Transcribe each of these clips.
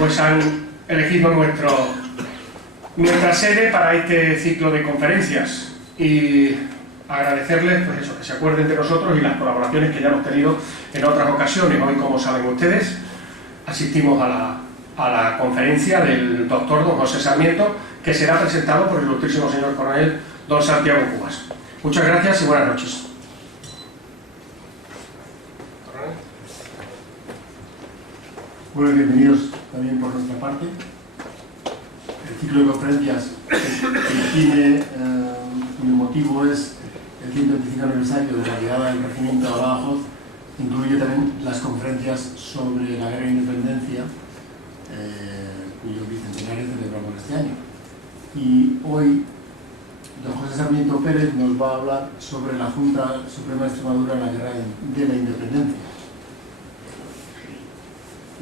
pues han elegido nuestra sede para este ciclo de conferencias, y agradecerles pues eso, que se acuerden de nosotros y las colaboraciones que ya hemos tenido en otras ocasiones. Hoy, como saben ustedes, asistimos a la conferencia del doctor don José Sarmiento, que será presentado por el ilustrísimo señor coronel don Santiago Cubas. Muchas gracias y buenas noches. Bueno, bienvenidos también por nuestra parte. El ciclo de conferencias cuyo motivo es el 125 aniversario de la llegada del regimiento a Badajoz, incluye también las conferencias sobre la guerra de independencia, cuyo bicentenario celebramos este año. Y hoy don José Sarmiento Pérez nos va a hablar sobre la Junta Suprema de Extremadura en la guerra de la independencia.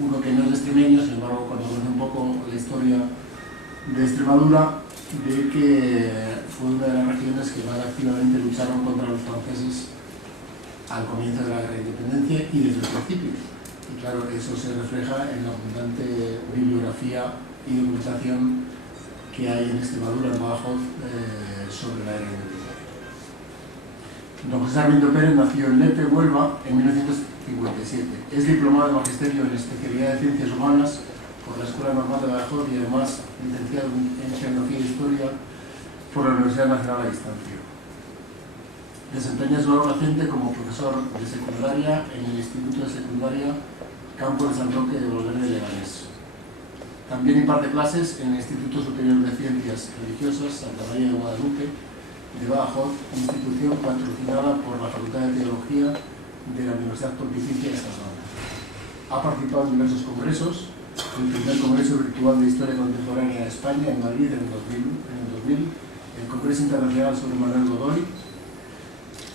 Uno que no es extremeño, sin embargo, cuando conoce un poco la historia de Extremadura, ve que fue una de las regiones que más activamente lucharon contra los franceses al comienzo de la guerra de independencia y desde el principio. Y claro, eso se refleja en la abundante bibliografía y documentación que hay en Extremadura, en Badajoz, sobre la guerra de independencia. Don José Sarmiento Pérez nació en Lepe, Huelva, en 1957. Es diplomado de Magisterio en especialidad de Ciencias Humanas por la Escuela Normal de Badajoz y además licenciado en Geografía e Historia por la Universidad Nacional a Distancia. Desempeña su labor docente como profesor de secundaria en el Instituto de Secundaria Campo de San Roque de Valverde de Leganés. También imparte clases en el Instituto Superior de Ciencias Religiosas Santa María de Guadalupe de Badajoz, institución patrocinada por la Facultad de Teología de la Universidad Pontificia de Salamanca. Ha participado en diversos congresos: el primer Congreso Virtual de Historia Contemporánea de España en Madrid en el 2000, el Congreso Internacional sobre Manuel Godoy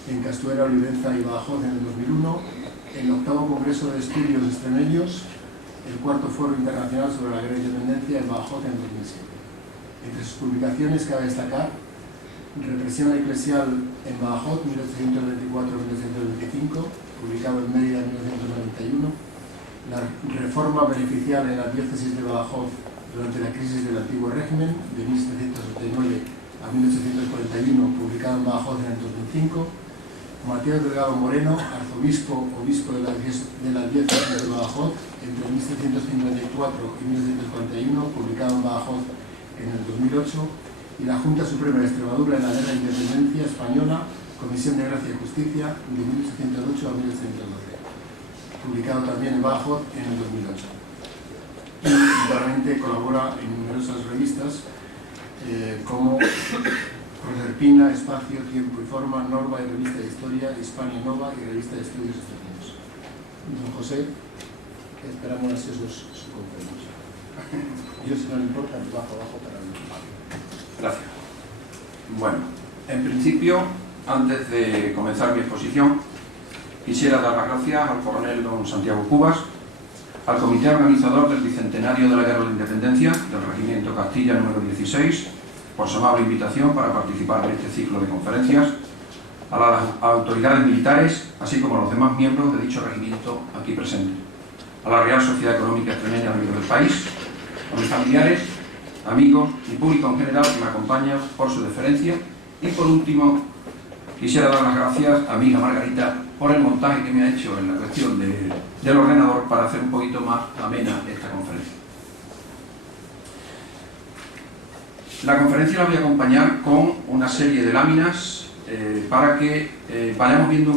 en Castuera, Olivenza y Badajoz en el 2001, el 8º Congreso de Estudios Extremeños, el 4º Foro Internacional sobre la Guerra de Independencia en Badajoz en el 2007. Entre sus publicaciones cabe destacar Represión Eclesial en Badajoz, 1824-1925, publicado en Mérida en 1991, La Reforma Beneficial en la Diócesis de Badajoz durante la crisis del Antiguo Régimen, de 1779 a 1841, publicado en Badajoz en el 2005, Mateo Delgado Moreno, arzobispo, obispo de la Diócesis de Badajoz, entre 1754 y 1941, publicado en Badajoz en el 2008, y la Junta Suprema de Extremadura en la Guerra de Independencia Española, Comisión de Gracia y Justicia, de 1808 a 1912, publicado también en Badajoz en el 2008. Y igualmente colabora en numerosas revistas como Proserpina, Espacio, Tiempo y Forma, Norma y Revista de Historia, Hispania Nova y Revista de Estudios Extremeños. Don José, esperamos ansiosos su conferencia. Yo, si no le importa, me bajo abajo para el... Gracias. Bueno, en principio, antes de comenzar mi exposición, quisiera dar las gracias al coronel don Santiago Cubas, al comité organizador del bicentenario de la Guerra de la Independencia del Regimiento Castilla número 16, por su amable invitación para participar en este ciclo de conferencias, a las autoridades militares, así como a los demás miembros de dicho regimiento aquí presentes, a la Real Sociedad Económica Extremeña a nivel del país, a mis familiares, amigos y público en general que me acompañan por su deferencia, y por último quisiera dar las gracias a mi hija Margarita por el montaje que me ha hecho en la cuestión del ordenador para hacer un poquito más amena esta conferencia. La conferencia la voy a acompañar con una serie de láminas para que vayamos viendo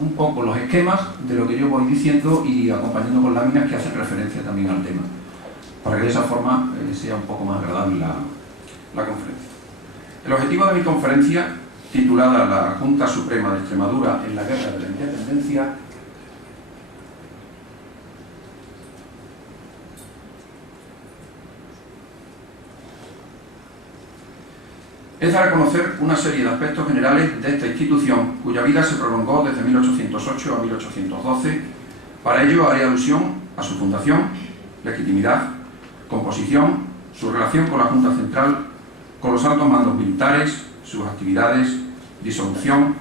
un poco los esquemas de lo que yo voy diciendo y acompañando con láminas que hacen referencia también al tema, para que de esa forma sea un poco más agradable la conferencia. El objetivo de mi conferencia, titulada La Junta Suprema de Extremadura en la Guerra de la Independencia, es dar a conocer una serie de aspectos generales de esta institución, cuya vida se prolongó desde 1808 a 1812. Para ello haré alusión a su fundación, legitimidad, composición, su relación con la Junta Central, con los altos mandos militares, sus actividades, disolución,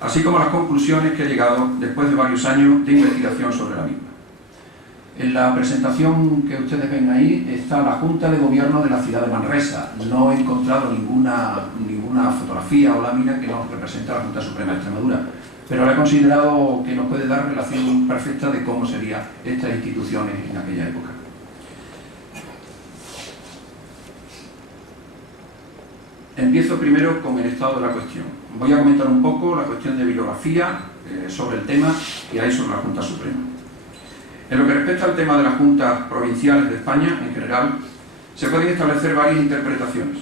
así como las conclusiones que he llegado después de varios años de investigación sobre la misma. En la presentación que ustedes ven ahí está la Junta de Gobierno de la ciudad de Manresa. No he encontrado ninguna fotografía o lámina que nos represente a la Junta Suprema de Extremadura, pero he considerado que nos puede dar relación perfecta de cómo serían estas instituciones en aquella época. Empiezo primero con el estado de la cuestión. Voy a comentar un poco la cuestión de bibliografía sobre el tema que hay sobre la Junta Suprema. En lo que respecta al tema de las juntas provinciales de España, en general, se pueden establecer varias interpretaciones.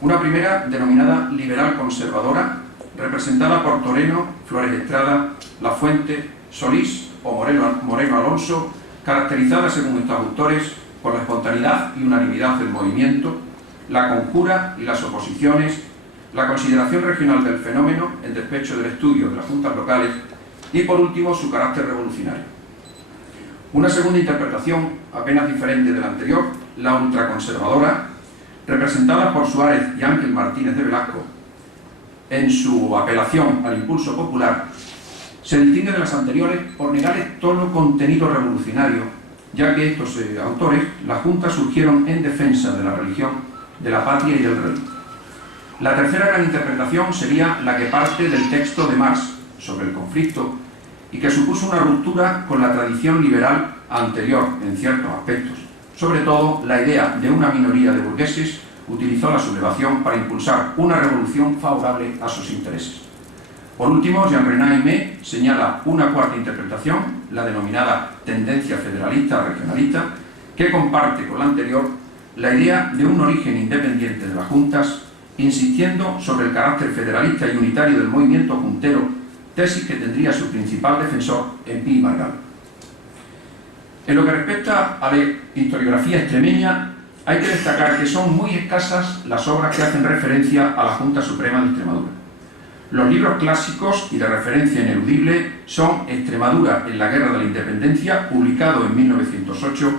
Una primera, denominada liberal conservadora, representada por Toreno, Flores Estrada, Lafuente, Solís o Moreno Alonso, caracterizada, según estos autores, por la espontaneidad y unanimidad del movimiento, la conjura y las oposiciones, la consideración regional del fenómeno en despecho del estudio de las juntas locales y, por último, su carácter revolucionario. Una segunda interpretación, apenas diferente de la anterior, la ultraconservadora, representada por Suárez y Ángel Martínez de Velasco, en su apelación al impulso popular, se distingue de las anteriores por negar todo contenido revolucionario, ya que estos autores, las juntas surgieron en defensa de la religión, de la patria y del rey. La tercera gran interpretación sería la que parte del texto de Marx sobre el conflicto y que supuso una ruptura con la tradición liberal anterior en ciertos aspectos. Sobre todo, la idea de una minoría de burgueses utilizó la sublevación para impulsar una revolución favorable a sus intereses. Por último, Jean-René Aimé señala una cuarta interpretación, la denominada tendencia federalista regionalista, que comparte con la anterior la idea de un origen independiente de las juntas, insistiendo sobre el carácter federalista y unitario del movimiento juntero, tesis que tendría su principal defensor en Pi y Margall. En lo que respecta a la historiografía extremeña, hay que destacar que son muy escasas las obras que hacen referencia a la Junta Suprema de Extremadura. Los libros clásicos y de referencia ineludible son Extremadura en la Guerra de la Independencia, publicado en 1908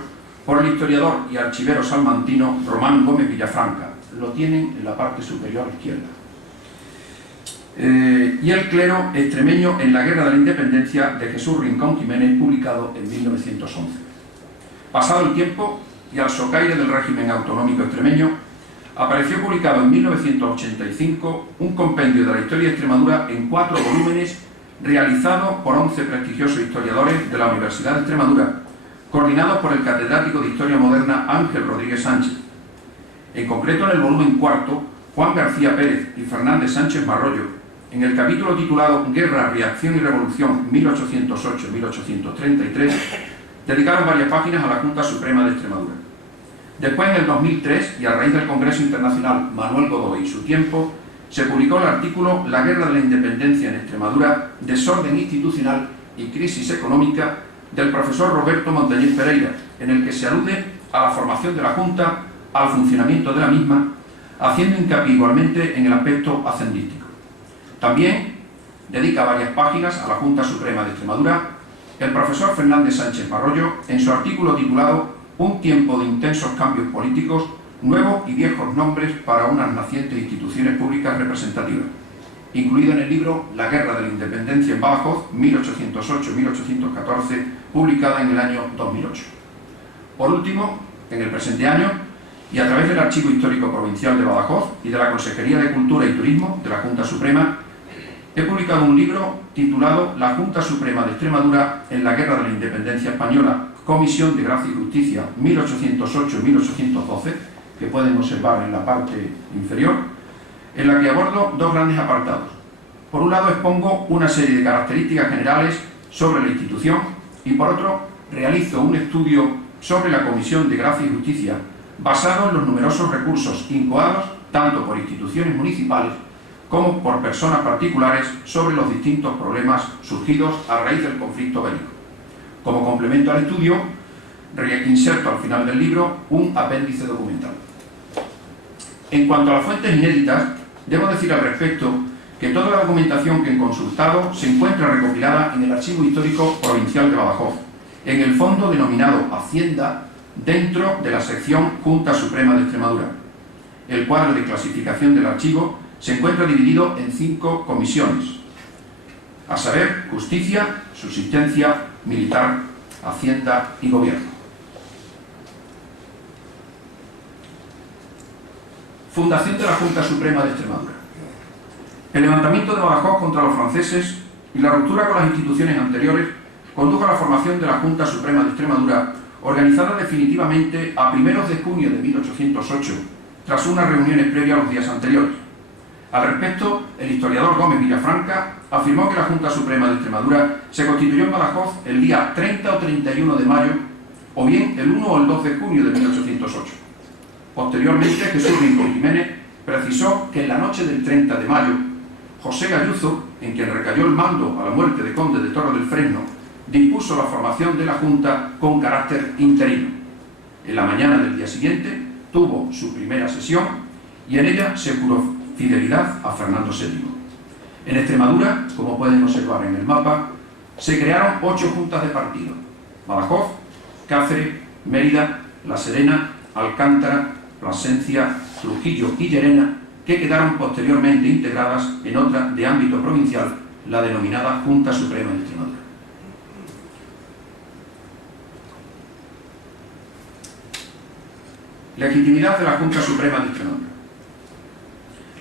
por el historiador y archivero salmantino Román Gómez Villafranca. Lo tienen en la parte superior izquierda. Y El clero extremeño en la Guerra de la Independencia, de Jesús Rincón Jiménez, publicado en 1911. Pasado el tiempo y al socaire del régimen autonómico extremeño, apareció publicado en 1985 un compendio de la historia de Extremadura en 4 volúmenes, realizado por 11 prestigiosos historiadores de la Universidad de Extremadura, coordinados por el catedrático de Historia Moderna Ángel Rodríguez Sánchez. En concreto, en el volumen 4, Juan García Pérez y Fernández Sánchez Marrollo, en el capítulo titulado Guerra, Reacción y Revolución 1808-1833, dedicaron varias páginas a la Junta Suprema de Extremadura. Después, en el 2003, y a raíz del Congreso Internacional Manuel Godoy y su tiempo, se publicó el artículo La Guerra de la Independencia en Extremadura, desorden institucional y crisis económica, del profesor Roberto Montañez Pereira, en el que se alude a la formación de la Junta, al funcionamiento de la misma, haciendo hincapié igualmente en el aspecto hacendístico. También dedica varias páginas a la Junta Suprema de Extremadura el profesor Fernández Sánchez Marrollo en su artículo titulado Un tiempo de intensos cambios políticos, nuevos y viejos nombres para unas nacientes instituciones públicas representativas, incluido en el libro La Guerra de la Independencia en Badajoz, 1808-1814, publicada en el año 2008. Por último, en el presente año, y a través del Archivo Histórico Provincial de Badajoz y de la Consejería de Cultura y Turismo de la Junta Suprema, he publicado un libro titulado La Junta Suprema de Extremadura en la Guerra de la Independencia Española, Comisión de Gracia y Justicia 1808-1812, que pueden observar en la parte inferior, en la que abordo 2 grandes apartados. Por un lado, expongo una serie de características generales sobre la institución y, por otro, realizo un estudio sobre la Comisión de Gracia y Justicia basado en los numerosos recursos incoados tanto por instituciones municipales como por personas particulares sobre los distintos problemas surgidos a raíz del conflicto bélico. Como complemento al estudio, inserto al final del libro un apéndice documental. En cuanto a las fuentes inéditas, debo decir al respecto que toda la documentación que he consultado se encuentra recopilada en el Archivo Histórico Provincial de Badajoz, en el fondo denominado Hacienda, dentro de la sección Junta Suprema de Extremadura. El cuadro de clasificación del archivo se encuentra dividido en 5 comisiones, a saber, Justicia, Subsistencia, Militar, Hacienda y Gobierno. Fundación de la Junta Suprema de Extremadura. El levantamiento de Badajoz contra los franceses y la ruptura con las instituciones anteriores condujo a la formación de la Junta Suprema de Extremadura, organizada definitivamente a primeros de junio de 1808, tras unas reuniones previas los días anteriores. Al respecto, el historiador Gómez Villafranca afirmó que la Junta Suprema de Extremadura se constituyó en Badajoz el día 30 o 31 de mayo, o bien el 1 o el 2 de junio de 1808. Posteriormente, Jesús Rincón Jiménez precisó que en la noche del 30 de mayo, José Galluzzo, en quien recayó el mando a la muerte de Conde de Torre del Fresno, dispuso la formación de la Junta con carácter interino. En la mañana del día siguiente tuvo su primera sesión y en ella se juró fidelidad a Fernando VII. En Extremadura, como pueden observar en el mapa, se crearon 8 juntas de partido: Badajoz, Cáceres, Mérida, La Serena, Alcántara, Plasencia, Trujillo y Llerena, que quedaron posteriormente integradas en otra de ámbito provincial, la denominada Junta Suprema de Extremadura. Legitimidad de la Junta Suprema de Extremadura.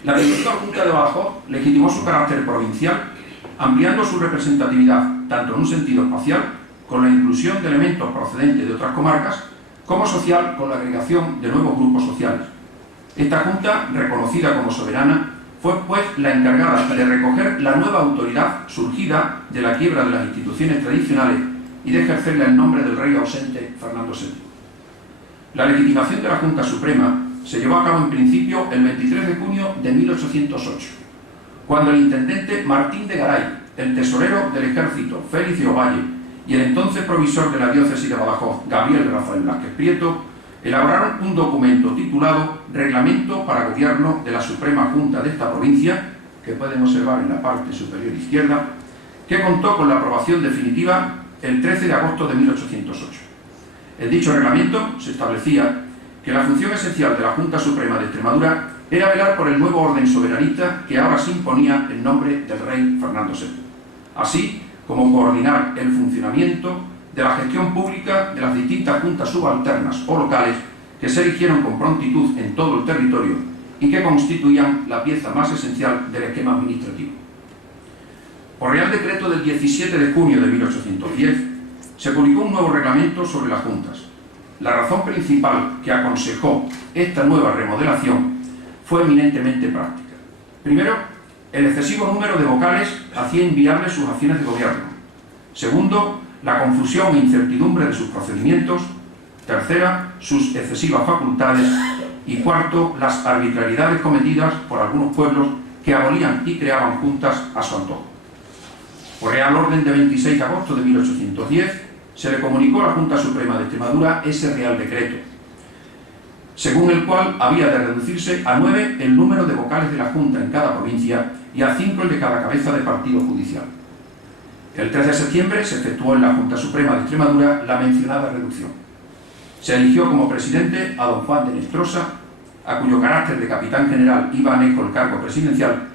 La primitiva Junta de Badajoz legitimó su carácter provincial, ampliando su representatividad tanto en un sentido espacial, con la inclusión de elementos procedentes de otras comarcas, como social, con la agregación de nuevos grupos sociales. Esta Junta, reconocida como soberana, fue pues la encargada de recoger la nueva autoridad surgida de la quiebra de las instituciones tradicionales y de ejercerla en nombre del rey ausente Fernando VII. La legitimación de la Junta Suprema se llevó a cabo en principio el 23 de junio de 1808, cuando el intendente Martín de Garay, el tesorero del ejército Félix de Ovalle y el entonces provisor de la diócesis de Badajoz, Gabriel Rafael Blázquez Prieto, elaboraron un documento titulado Reglamento para Gobierno de la Suprema Junta de esta provincia, que pueden observar en la parte superior izquierda, que contó con la aprobación definitiva el 13 de agosto de 1808. En dicho reglamento se establecía que la función esencial de la Junta Suprema de Extremadura era velar por el nuevo orden soberanista que ahora se imponía en nombre del rey Fernando VII, así como coordinar el funcionamiento de la gestión pública de las distintas juntas subalternas o locales que se erigieron con prontitud en todo el territorio y que constituían la pieza más esencial del esquema administrativo. Por Real Decreto del 17 de junio de 1810, se publicó un nuevo reglamento sobre las juntas. La razón principal que aconsejó esta nueva remodelación fue eminentemente práctica. Primero, el excesivo número de vocales hacía inviables sus acciones de gobierno. Segundo, la confusión e incertidumbre de sus procedimientos. Tercera, sus excesivas facultades. Y cuarto, las arbitrariedades cometidas por algunos pueblos que abolían y creaban juntas a su antojo. Por Real Orden de 26 de agosto de 1810, se le comunicó a la Junta Suprema de Extremadura ese Real Decreto, según el cual había de reducirse a 9 el número de vocales de la Junta en cada provincia y a 5 el de cada cabeza de partido judicial. El 13 de septiembre se efectuó en la Junta Suprema de Extremadura la mencionada reducción. Se eligió como presidente a don Juan de Nestrosa, a cuyo carácter de capitán general iba anejo el cargo presidencial,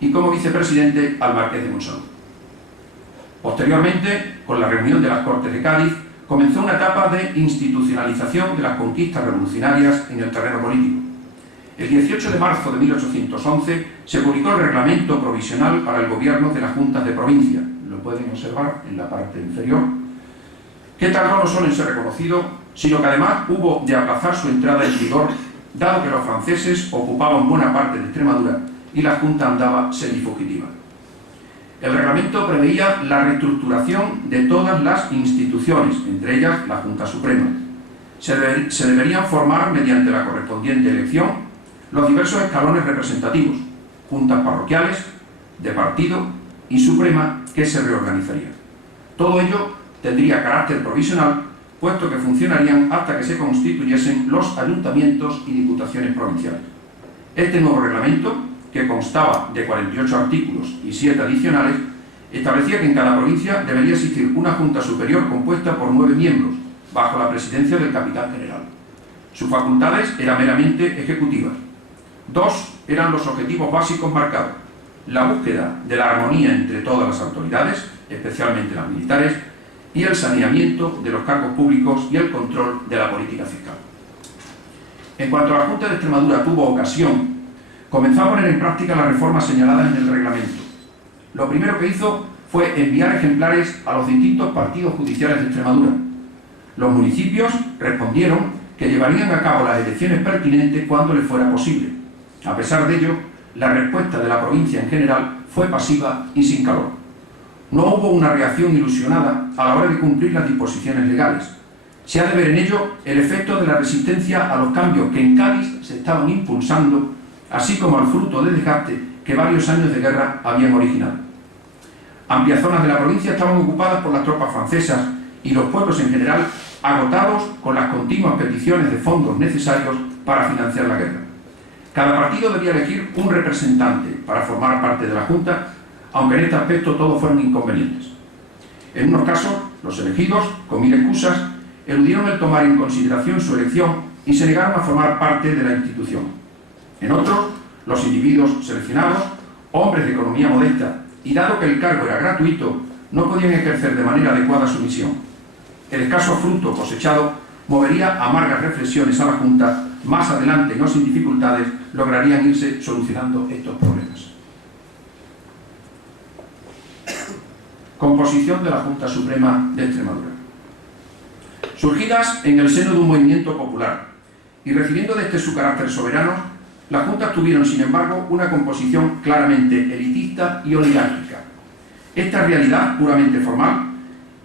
y como vicepresidente al marqués de Monsalud. Posteriormente, con la reunión de las Cortes de Cádiz, comenzó una etapa de institucionalización de las conquistas revolucionarias en el terreno político. El 18 de marzo de 1811 se publicó el Reglamento Provisional para el Gobierno de las Juntas de Provincia, lo pueden observar en la parte inferior, que tardó no solo en ser reconocido, sino que además hubo de aplazar su entrada en vigor, dado que los franceses ocupaban buena parte de Extremadura y la Junta andaba semifugitiva. El reglamento preveía la reestructuración de todas las instituciones, entre ellas la Junta Suprema. Se deberían formar, mediante la correspondiente elección, los diversos escalones representativos, juntas parroquiales, de partido y suprema, que se reorganizarían. Todo ello tendría carácter provisional, puesto que funcionarían hasta que se constituyesen los ayuntamientos y diputaciones provinciales. Este nuevo reglamento, que constaba de 48 artículos y 7 adicionales, establecía que en cada provincia debería existir una Junta Superior compuesta por 9 miembros, bajo la presidencia del capitán general. Sus facultades eran meramente ejecutivas. 2 eran los objetivos básicos marcados: la búsqueda de la armonía entre todas las autoridades, especialmente las militares, y el saneamiento de los cargos públicos y el control de la política fiscal. En cuanto a la Junta de Extremadura tuvo ocasión, comenzó a poner en práctica las reformas señaladas en el reglamento. Lo primero que hizo fue enviar ejemplares a los distintos partidos judiciales de Extremadura. Los municipios respondieron que llevarían a cabo las elecciones pertinentes cuando les fuera posible. A pesar de ello, la respuesta de la provincia en general fue pasiva y sin calor. No hubo una reacción ilusionada a la hora de cumplir las disposiciones legales. Se ha de ver en ello el efecto de la resistencia a los cambios que en Cádiz se estaban impulsando, así como al fruto de desgaste que varios años de guerra habían originado. Amplias zonas de la provincia estaban ocupadas por las tropas francesas y los pueblos en general agotados con las continuas peticiones de fondos necesarios para financiar la guerra. Cada partido debía elegir un representante para formar parte de la Junta, aunque en este aspecto todos fueron inconvenientes. En unos casos, los elegidos, con mil excusas, eludieron el tomar en consideración su elección y se negaron a formar parte de la institución. En otros, los individuos seleccionados, hombres de economía modesta, y dado que el cargo era gratuito, no podían ejercer de manera adecuada su misión. El escaso fruto cosechado movería amargas reflexiones a la Junta. Más adelante, no sin dificultades, lograrían irse solucionando estos problemas. Composición de la Junta Suprema de Extremadura. Surgidas en el seno de un movimiento popular y recibiendo de este su carácter soberano, las juntas tuvieron, sin embargo, una composición claramente elitista y oligárquica. Esta realidad puramente formal,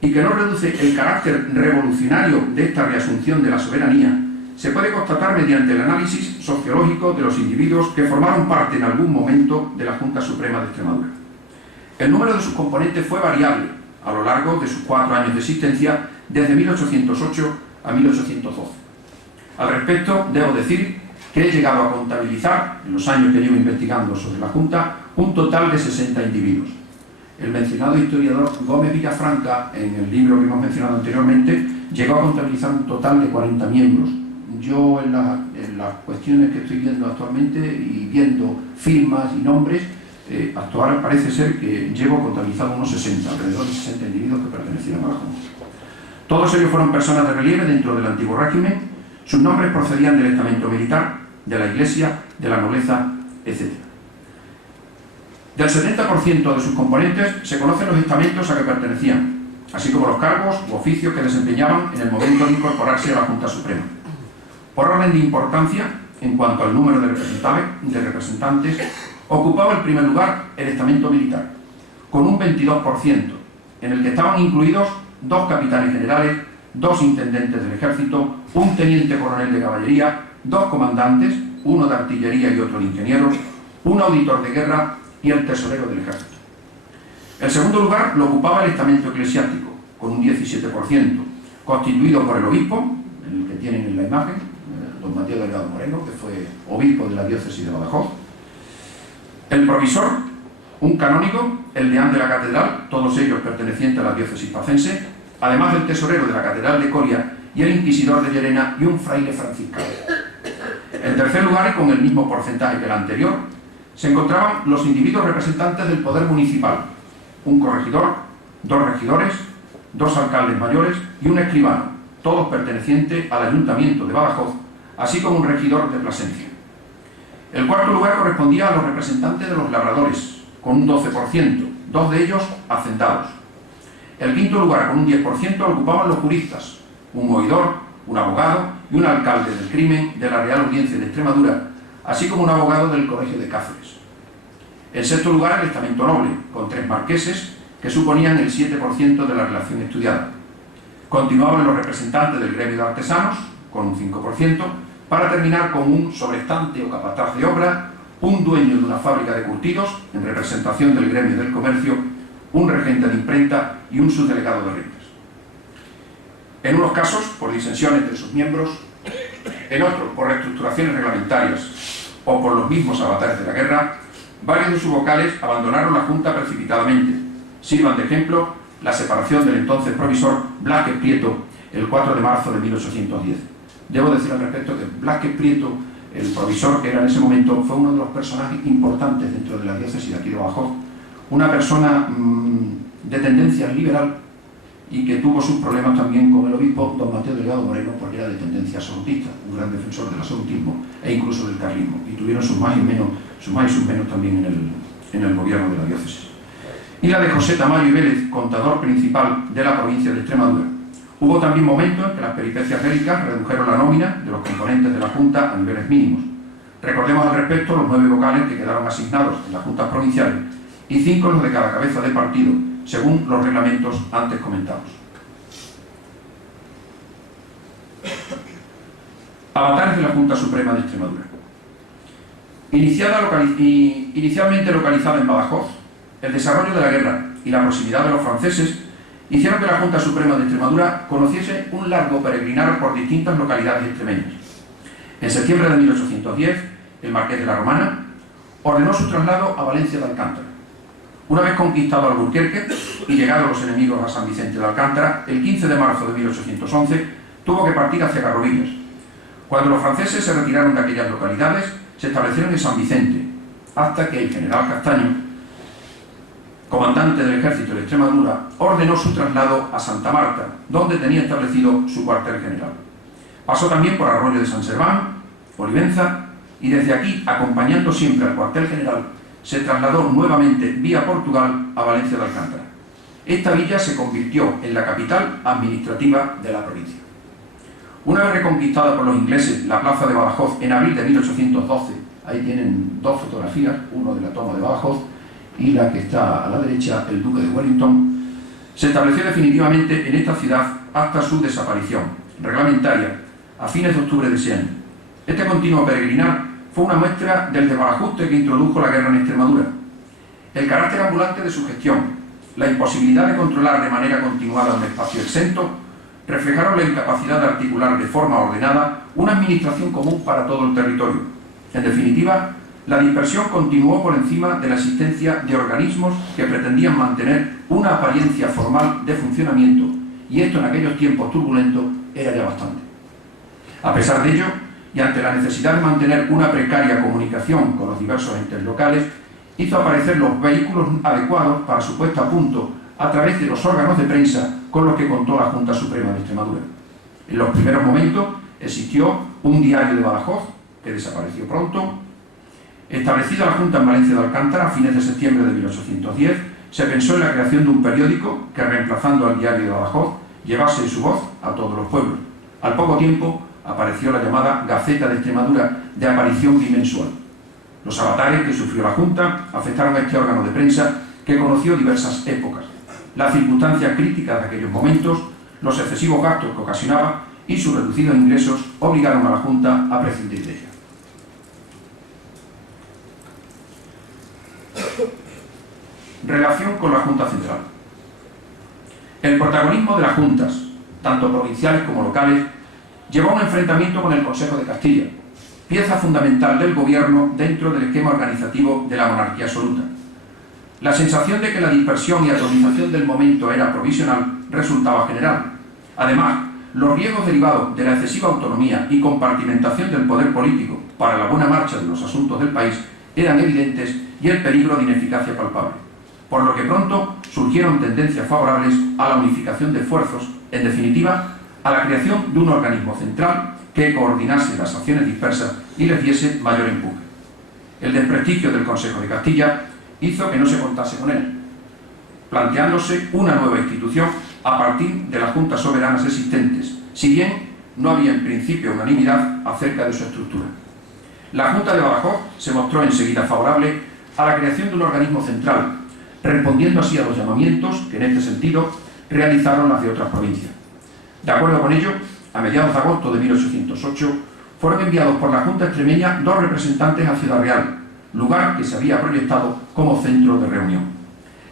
y que no reduce el carácter revolucionario de esta reasunción de la soberanía, se puede constatar mediante el análisis sociológico de los individuos que formaron parte en algún momento de la Junta Suprema de Extremadura. El número de sus componentes fue variable a lo largo de sus 4 años de existencia, desde 1808 a 1812. Al respecto, debo decir que he llegado a contabilizar, en los años que llevo investigando sobre la Junta, un total de 60 individuos. El mencionado historiador Gómez Villafranca, en el libro que hemos mencionado anteriormente, llegó a contabilizar un total de 40 miembros. Yo, en las cuestiones que estoy viendo actualmente y viendo firmas y nombres, hasta ahora parece ser que llevo contabilizado unos 60, alrededor de 60 individuos que pertenecieron a la Junta. Todos ellos fueron personas de relieve dentro del antiguo régimen. Sus nombres procedían del estamento militar, de la iglesia, de la nobleza, etc. Del 70% de sus componentes se conocen los estamentos a que pertenecían, así como los cargos u oficios que desempeñaban en el momento de incorporarse a la Junta Suprema. Por orden de importancia, en cuanto al número de representantes, ocupaba el primer lugar el estamento militar, con un 22%, en el que estaban incluidos 2 capitanes generales, 2 intendentes del ejército, un teniente coronel de caballería, 2 comandantes, uno de artillería y otro de ingenieros, un auditor de guerra y el tesorero del ejército. El segundo lugar lo ocupaba el estamento eclesiástico, con un 17%, constituido por el obispo, el que tienen en la imagen, don Mateo Delgado Moreno, que fue obispo de la diócesis de Badajoz, el provisor, un canónigo, el deán de la catedral, todos ellos pertenecientes a la diócesis pacense, además del tesorero de la catedral de Coria y el inquisidor de Llerena y un fraile franciscano. En tercer lugar, y con el mismo porcentaje que el anterior, se encontraban los individuos representantes del poder municipal, un corregidor, 2 regidores, 2 alcaldes mayores y un escribano, todos pertenecientes al ayuntamiento de Badajoz, así como un regidor de Plasencia. El cuarto lugar correspondía a los representantes de los labradores, con un 12%, 2 de ellos hacendados. El quinto lugar, con un 10%, lo ocupaban los juristas, un oidor, un abogado y un alcalde del crimen de la Real Audiencia de Extremadura, así como un abogado del Colegio de Cáceres. En sexto lugar, el estamento noble, con 3 marqueses, que suponían el 7% de la relación estudiada. Continuaban los representantes del gremio de artesanos, con un 5%, para terminar con un sobrestante o capataz de obra, un dueño de una fábrica de curtidos, en representación del gremio del comercio, un regente de imprenta y un subdelegado de rentas. En unos casos, por disensiones entre sus miembros, en otros, por reestructuraciones reglamentarias o por los mismos avatares de la guerra, varios de sus vocales abandonaron la Junta precipitadamente. Sirvan de ejemplo la separación del entonces provisor Blázquez Prieto el 4 de marzo de 1810. Debo decir al respecto que Blázquez Prieto, el provisor que era en ese momento, fue uno de los personajes importantes dentro de la diócesis de aquí de Badajoz, una persona de tendencia liberal y que tuvo sus problemas también con el obispo don Mateo Delgado Moreno, porque era de tendencia absolutista, un gran defensor del absolutismo e incluso del carlismo, y tuvieron sus más y sus menos también en el gobierno de la diócesis. Y la de José Tamayo y Vélez, contador principal de la provincia de Extremadura. Hubo también momentos en que las peripecias bélicas redujeron la nómina de los componentes de la Junta a niveles mínimos. Recordemos al respecto los 9 vocales que quedaron asignados en las juntas provinciales y 5 los de cada cabeza de partido, según los reglamentos antes comentados. Avatares de la Junta Suprema de Extremadura. Inicialmente localizada en Badajoz, el desarrollo de la guerra y la proximidad de los franceses hicieron que la Junta Suprema de Extremadura conociese un largo peregrinar por distintas localidades extremeñas. En septiembre de 1810, el marqués de la Romana ordenó su traslado a Valencia de Alcántara. Una vez conquistado Alburquerque y llegados los enemigos a San Vicente de Alcántara, el 15 de marzo de 1811 tuvo que partir hacia Garrovillas. Cuando los franceses se retiraron de aquellas localidades, se establecieron en San Vicente, hasta que el general Castaño, comandante del ejército de Extremadura, ordenó su traslado a Santa Marta, donde tenía establecido su cuartel general. Pasó también por Arroyo de San Serván, Olivenza, y desde aquí, acompañando siempre al cuartel general, se trasladó nuevamente vía Portugal a Valencia de Alcántara. Esta villa se convirtió en la capital administrativa de la provincia. Una vez reconquistada por los ingleses la plaza de Badajoz en abril de 1812, ahí tienen 2 fotografías, uno de la toma de Badajoz y la que está a la derecha, el duque de Wellington, se estableció definitivamente en esta ciudad hasta su desaparición reglamentaria a fines de octubre de ese año. Este continuo peregrinar fue una muestra del desbarajuste que introdujo la guerra en Extremadura, el carácter ambulante de su gestión, la imposibilidad de controlar de manera continuada un espacio exento, reflejaron la incapacidad de articular de forma ordenada una administración común para todo el territorio. En definitiva, la dispersión continuó por encima de la existencia de organismos que pretendían mantener una apariencia formal de funcionamiento, y esto en aquellos tiempos turbulentos era ya bastante. A pesar de ello, y ante la necesidad de mantener una precaria comunicación con los diversos entes locales, hizo aparecer los vehículos adecuados para su puesta a punto a través de los órganos de prensa con los que contó la Junta Suprema de Extremadura. En los primeros momentos existió un diario de Badajoz, que desapareció pronto. Establecida la Junta en Valencia de Alcántara a fines de septiembre de 1810, se pensó en la creación de un periódico que, reemplazando al diario de Badajoz, llevase su voz a todos los pueblos. Al poco tiempo apareció la llamada Gaceta de Extremadura, de aparición bimensual. Los avatares que sufrió la Junta afectaron a este órgano de prensa que conoció diversas épocas, las circunstancias críticas de aquellos momentos, los excesivos gastos que ocasionaba y sus reducidos ingresos obligaron a la Junta a prescindir de ella. Relación con la Junta Central. El protagonismo de las juntas, tanto provinciales como locales, llevó a un enfrentamiento con el Consejo de Castilla, pieza fundamental del gobierno dentro del esquema organizativo de la monarquía absoluta. La sensación de que la dispersión y atomización del momento era provisional resultaba general. Además, los riesgos derivados de la excesiva autonomía y compartimentación del poder político para la buena marcha de los asuntos del país eran evidentes y el peligro de ineficacia palpable, por lo que pronto surgieron tendencias favorables a la unificación de esfuerzos, en definitiva, a la creación de un organismo central que coordinase las acciones dispersas y les diese mayor empuje. El desprestigio del Consejo de Castilla hizo que no se contase con él, planteándose una nueva institución a partir de las juntas soberanas existentes, si bien no había en principio unanimidad acerca de su estructura. La Junta de Badajoz se mostró enseguida favorable a la creación de un organismo central, respondiendo así a los llamamientos que en este sentido realizaron las de otras provincias. De acuerdo con ello, a mediados de agosto de 1808 fueron enviados por la Junta extremeña 2 representantes a Ciudad Real, lugar que se había proyectado como centro de reunión.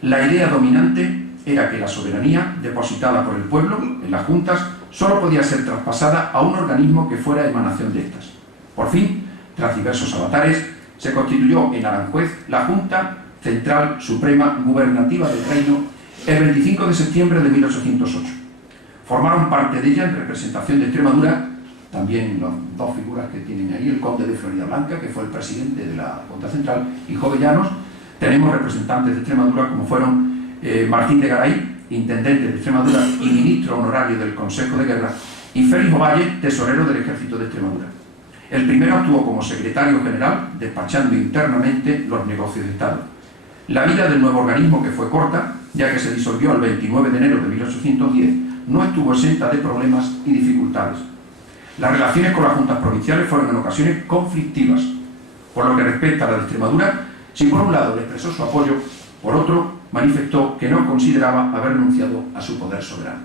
La idea dominante era que la soberanía depositada por el pueblo en las juntas solo podía ser traspasada a un organismo que fuera emanación de estas. Por fin, tras diversos avatares, se constituyó en Aranjuez la Junta Central Suprema Gubernativa del Reino el 25 de septiembre de 1808. Formaron parte de ella en representación de Extremadura, también las 2 figuras que tienen ahí, el conde de Floridablanca, que fue el presidente de la Junta Central, y Jovellanos. Tenemos representantes de Extremadura como fueron Martín de Garay intendente de Extremadura y ministro honorario del Consejo de Guerra, y Félix Ovalle, tesorero del Ejército de Extremadura. El primero actuó como secretario general, despachando internamente los negocios de Estado. La vida del nuevo organismo, que fue corta, ya que se disolvió el 29 de enero de 1810, no estuvo exenta de problemas y dificultades. Las relaciones con las juntas provinciales fueron en ocasiones conflictivas. Por lo que respecta a la de Extremadura, si por un lado le expresó su apoyo, por otro manifestó que no consideraba haber renunciado a su poder soberano.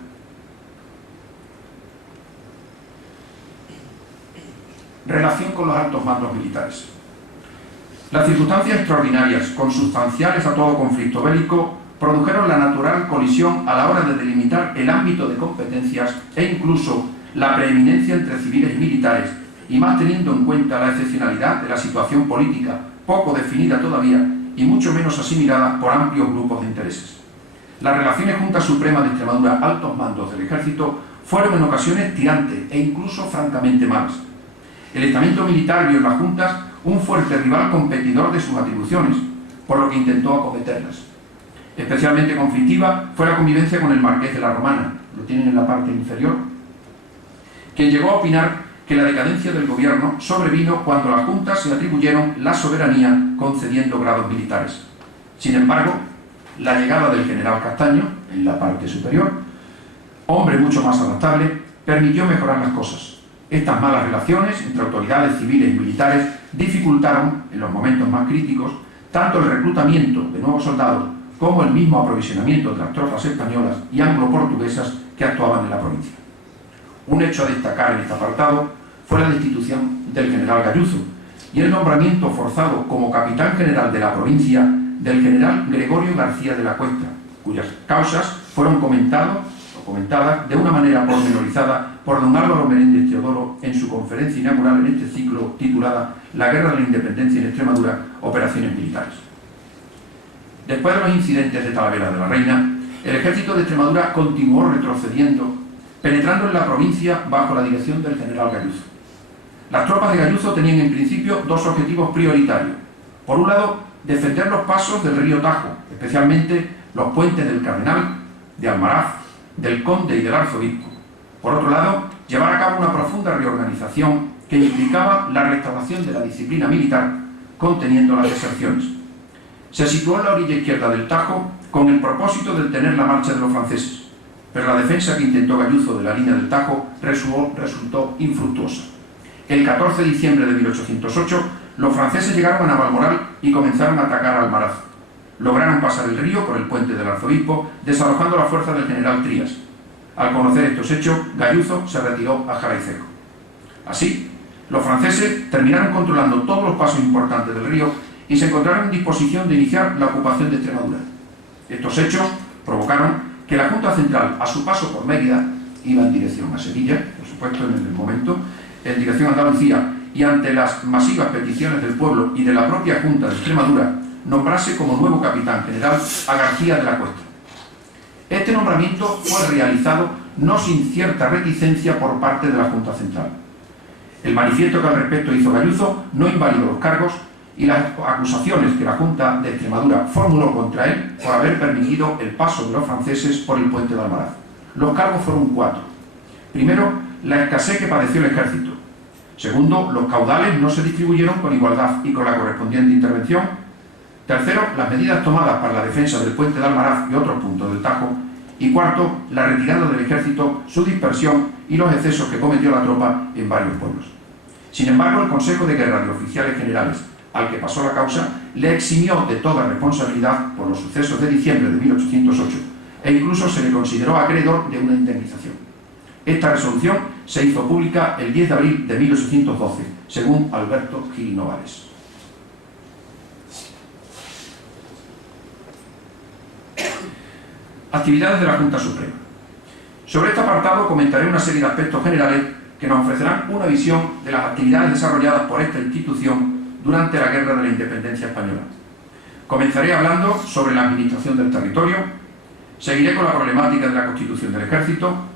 Relación con los altos mandos militares. Las circunstancias extraordinarias, consustanciales a todo conflicto bélico, produjeron la natural colisión a la hora de delimitar el ámbito de competencias e incluso la preeminencia entre civiles y militares, y más teniendo en cuenta la excepcionalidad de la situación política, poco definida todavía y mucho menos asimilada por amplios grupos de intereses. Las relaciones Junta Suprema de Extremadura, altos mandos del Ejército, fueron en ocasiones tirantes e incluso francamente malas. El estamento militar vio en las juntas un fuerte rival competidor de sus atribuciones, por lo que intentó acometerlas. Especialmente conflictiva fue la convivencia con el marqués de la Romana, lo tienen en la parte inferior, quien llegó a opinar que la decadencia del gobierno sobrevino cuando las juntas se atribuyeron la soberanía concediendo grados militares. Sin embargo, la llegada del general Castaño, en la parte superior, hombre mucho más adaptable, permitió mejorar las cosas. Estas malas relaciones entre autoridades civiles y militares dificultaron, en los momentos más críticos, tanto el reclutamiento de nuevos soldados como el mismo aprovisionamiento de las tropas españolas y anglo-portuguesas que actuaban en la provincia. Un hecho a destacar en este apartado fue la destitución del general Gayuzo y el nombramiento forzado como capitán general de la provincia del general Gregorio García de la Cuesta, cuyas causas fueron comentadas de una manera pormenorizada por don Álvaro Menéndez Teodoro en su conferencia inaugural en este ciclo titulada La Guerra de la Independencia en Extremadura, Operaciones Militares. Después de los incidentes de Talavera de la Reina, el Ejército de Extremadura continuó retrocediendo, penetrando en la provincia bajo la dirección del general Gayuzo. Las tropas de Gayuzo tenían en principio dos objetivos prioritarios. Por un lado, defender los pasos del río Tajo, especialmente los puentes del Cardenal, de Almaraz, del Conde y del Arzobispo. Por otro lado, llevar a cabo una profunda reorganización que implicaba la restauración de la disciplina militar, conteniendo las deserciones. Se situó en la orilla izquierda del Tajo con el propósito de detener la marcha de los franceses, pero la defensa que intentó Gayuzo de la línea del Tajo resultó infructuosa. El 14 de diciembre de 1808, los franceses llegaron a Navalmoral y comenzaron a atacar a Almaraz. Lograron pasar el río por el puente del Arzobispo, desalojando la fuerza del general Trías. Al conocer estos hechos, Gayuzo se retiró a Jaraicejo. Así, los franceses terminaron controlando todos los pasos importantes del río y se encontraron en disposición de iniciar la ocupación de Extremadura. Estos hechos provocaron que la Junta Central, a su paso por Mérida, iba en dirección a Sevilla, por supuesto en el momento, en dirección a Andalucía, y ante las masivas peticiones del pueblo y de la propia Junta de Extremadura, nombrase como nuevo capitán general a García de la Cuesta. Este nombramiento fue realizado no sin cierta reticencia por parte de la Junta Central. El manifiesto que al respecto hizo Gayuzo no invalidó los cargos y las acusaciones que la Junta de Extremadura formuló contra él por haber permitido el paso de los franceses por el puente de Almaraz. Los cargos fueron 4. Primero, la escasez que padeció el ejército. Segundo, los caudales no se distribuyeron con igualdad y con la correspondiente intervención. Tercero, las medidas tomadas para la defensa del puente de Almaraz y otros puntos del Tajo. Y cuarto, la retirada del ejército, su dispersión y los excesos que cometió la tropa en varios pueblos. Sin embargo, el Consejo de Guerra de Oficiales Generales, al que pasó la causa, le eximió de toda responsabilidad por los sucesos de diciembre de 1808 e incluso se le consideró acreedor de una indemnización. Esta resolución se hizo pública el 10 de abril de 1812, según Alberto Gil Novales. Actividades de la Junta Suprema. Sobre este apartado comentaré una serie de aspectos generales que nos ofrecerán una visión de las actividades desarrolladas por esta institución durante la Guerra de la Independencia Española. Comenzaré hablando sobre la administración del territorio, seguiré con la problemática de la constitución del ejército,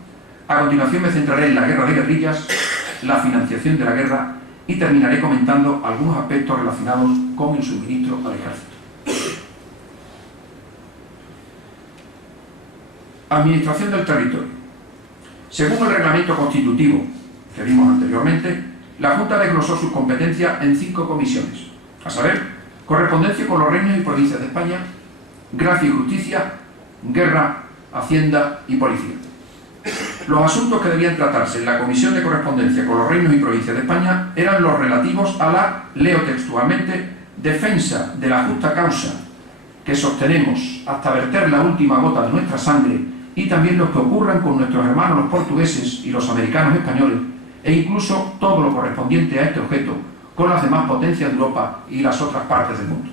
a continuación me centraré en la guerra de guerrillas, la financiación de la guerra y terminaré comentando algunos aspectos relacionados con el suministro al ejército. Administración del territorio. Según el reglamento constitutivo que vimos anteriormente, la Junta desglosó sus competencias en 5 comisiones, a saber, correspondencia con los reinos y provincias de España, gracia y justicia, guerra, hacienda y policía. Los asuntos que debían tratarse en la comisión de correspondencia con los reinos y provincias de España eran los relativos a la, leo textualmente, defensa de la justa causa que sostenemos hasta verter la última gota de nuestra sangre, y también los que ocurran con nuestros hermanos los portugueses y los americanos españoles, e incluso todo lo correspondiente a este objeto con las demás potencias de Europa y las otras partes del mundo.